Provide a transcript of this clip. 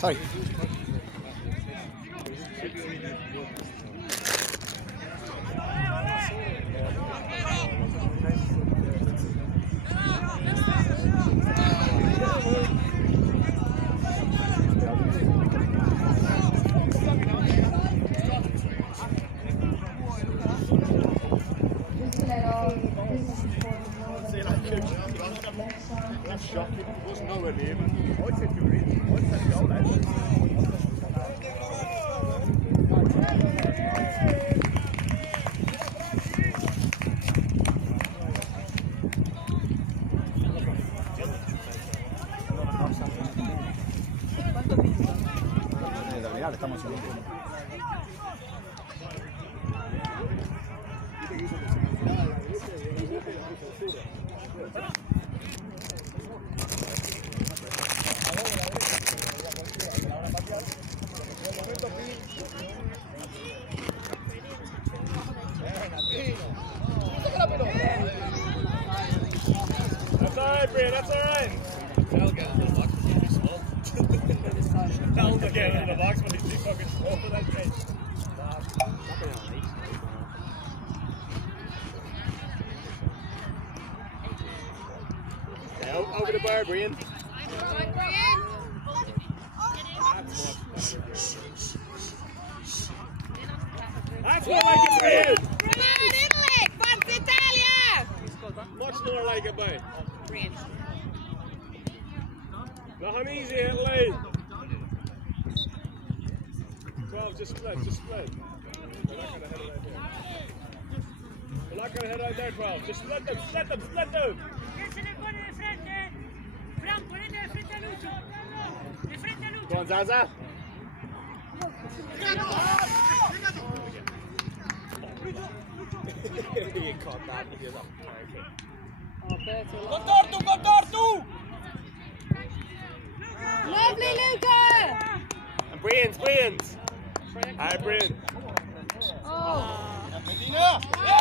Sorry. That's shocking. It wasn't nowhere near. I said you were in. I said you were estamos subiendo. That's alright, Brian, that's alright. I'll get into the box when he's too small. Tell him to get into the box when he's too fucking small for that pitch. Over the bar, Brian. That's more like it, Brian. Forza Italia! Much more like it, mate. Brian. Nothing easy, Italy. 12, just split, just split. We're not going to head out there, 12. Just split them, split them, split them. Go on, Zaza. You caught that if you're not. Go Tortu! Lovely, Luca! And Brian's. Alright, Brian. Oh. Medina!